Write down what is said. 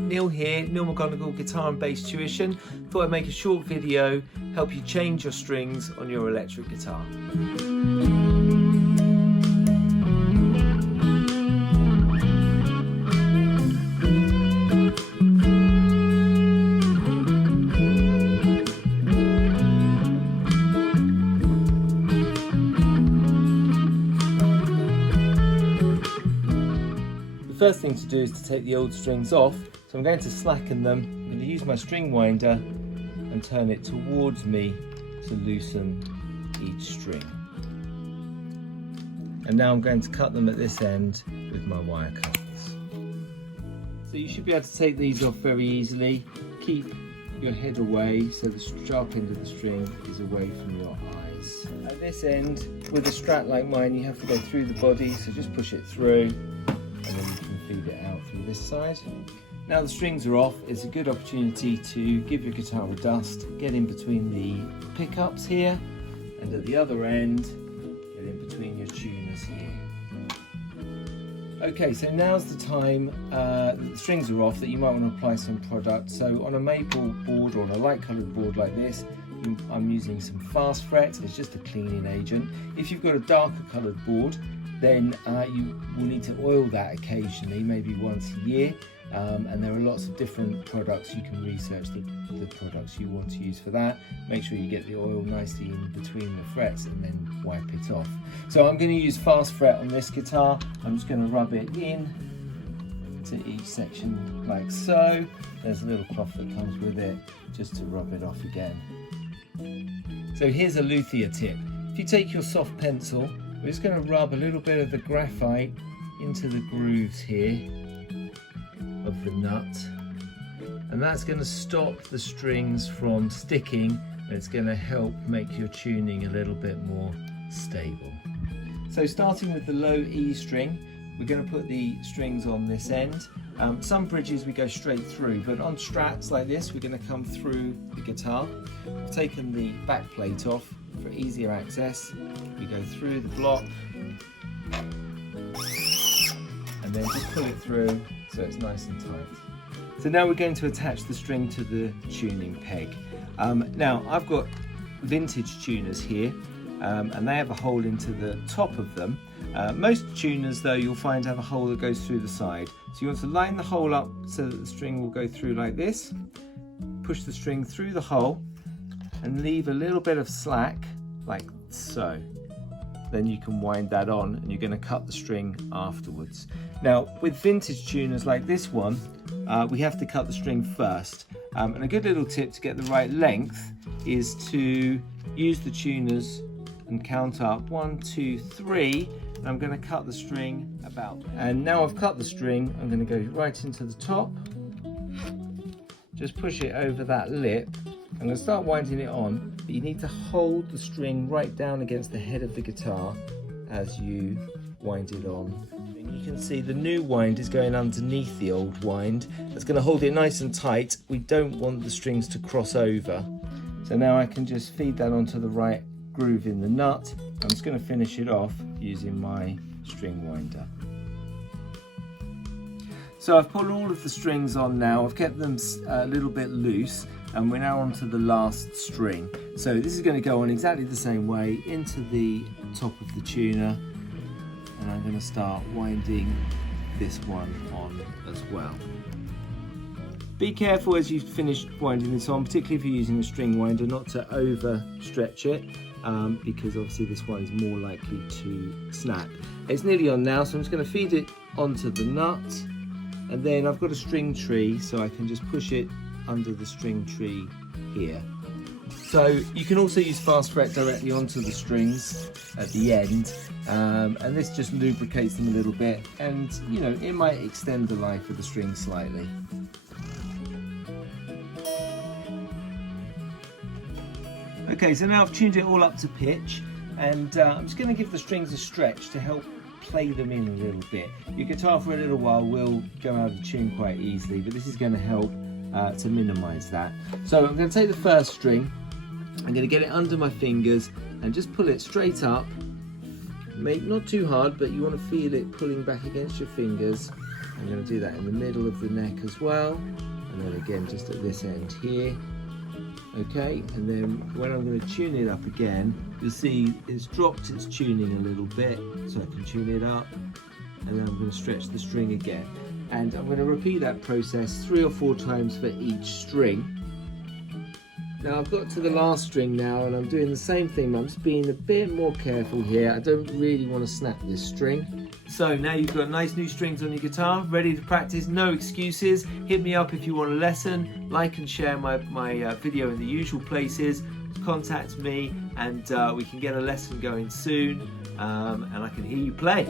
Neil here, Neil McGonigal Guitar and Bass Tuition. Thought I'd make a short video, help you change your strings on your electric guitar. The first thing to do is to take the old strings off. So I'm going to slacken them. I'm going to use my string winder and turn it towards me to loosen each string. And now I'm going to cut them at this end with my wire cutters. So you should be able to take these off very easily. Keep your head away so the sharp end of the string is away from your eyes. At this end, with a Strat like mine, you have to go through the body, so just push it through and then you can feed it out through this side. Now the strings are off, it's a good opportunity to give your guitar a dust, get in between the pickups here, and at the other end, get in between your tuners here. Okay, so now's the time, the strings are off, that you might want to apply some product. So on a maple board or on a light coloured board like this, I'm using some Fast Fret. It's just a cleaning agent. If you've got a darker coloured board, then you will need to oil that occasionally, maybe once a year. And there are lots of different products. You can research the products you want to use for that. Make sure you get the oil nicely in between the frets and then wipe it off. So I'm going to use Fast Fret on this guitar. I'm just going to rub it in to each section like so. There's a little cloth that comes with it just to rub it off again. So here's a luthier tip. If you take your soft pencil, we're just going to rub a little bit of the graphite into the grooves here of the nut, and that's going to stop the strings from sticking, and it's going to help make your tuning a little bit more stable. So starting with the low E string, we're going to put the strings on this end. Some bridges we go straight through, but on Strats like this we're going to come through the guitar. I've taken the back plate off for easier access. We go through the block and then just pull it through so it's nice and tight. So now we're going to attach the string to the tuning peg. Now I've got vintage tuners here, and they have a hole into the top of them. Most tuners though, you'll find have a hole that goes through the side. So you want to line the hole up so that the string will go through like this. Push the string through the hole and leave a little bit of slack like so. Then you can wind that on and you're going to cut the string afterwards. Now with vintage tuners like this one, we have to cut the string first. And a good little tip to get the right length is to use the tuners and count up 1, 2, 3. And I'm going to cut the string about. And now I've cut the string, I'm going to go right into the top. Just push it over that lip. I'm going to start winding it on, but you need to hold the string right down against the head of the guitar as you wind it on. And you can see the new wind is going underneath the old wind. That's going to hold it nice and tight. We don't want the strings to cross over. So now I can just feed that onto the right groove in the nut. I'm just going to finish it off using my string winder. So I've put all of the strings on now. I've kept them a little bit loose, and we're now on to the last string. So this is going to go on exactly the same way into the top of the tuner, and I'm going to start winding this one on as well. Be careful as you finish winding this on, particularly if you're using a string winder, not to overstretch it, because obviously this one is more likely to snap. It's nearly on now, so I'm just going to feed it onto the nut, and then I've got a string tree, so I can just push it under the string tree here. So you can also use Fast Fret directly onto the strings at the end, and this just lubricates them a little bit, and you know, it might extend the life of the string slightly. Okay, so now I've tuned it all up to pitch, and I'm just going to give the strings a stretch to help play them in a little bit. Your guitar for a little while will go out of tune quite easily, but this is going to help to minimize that. So I'm going to take the first string, I'm going to get it under my fingers and just pull it straight up. Not too hard, but you want to feel it pulling back against your fingers. I'm going to do that in the middle of the neck as well, and then again just at this end here. Okay, and then when I'm going to tune it up again, you'll see it's dropped its tuning a little bit, so I can tune it up, and then I'm going to stretch the string again. And I'm going to repeat that process 3 or 4 times for each string. Now I've got to the last string now, and I'm doing the same thing, but I'm just being a bit more careful here. I don't really want to snap this string. So now you've got nice new strings on your guitar, ready to practice, no excuses. Hit me up if you want a lesson, like and share my video in the usual places. Contact me and we can get a lesson going soon, and I can hear you play.